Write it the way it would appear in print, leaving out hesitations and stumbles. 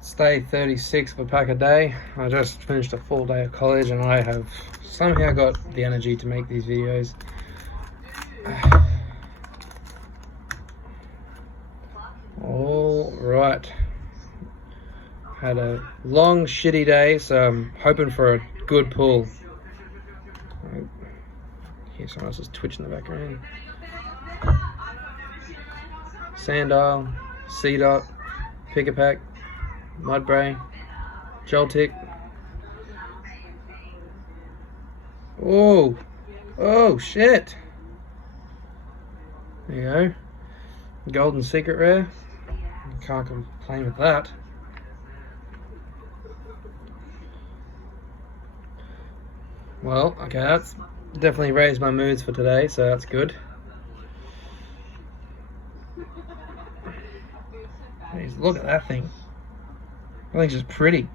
It's day 36 of a pack a day. I just finished a full day of college and I have somehow got the energy to make these videos. All right. Had a long shitty day, so I'm hoping for a good pull. I hear someone else is twitching in the background. Sandile, C-Dot, Pick-a-Pack, Mudbray, Joltik. Oh shit. There you go. Golden secret rare. Can't complain with that. Well, okay, that's definitely raised my moods for today, so that's good. Jeez, look at that thing. That thing's just pretty.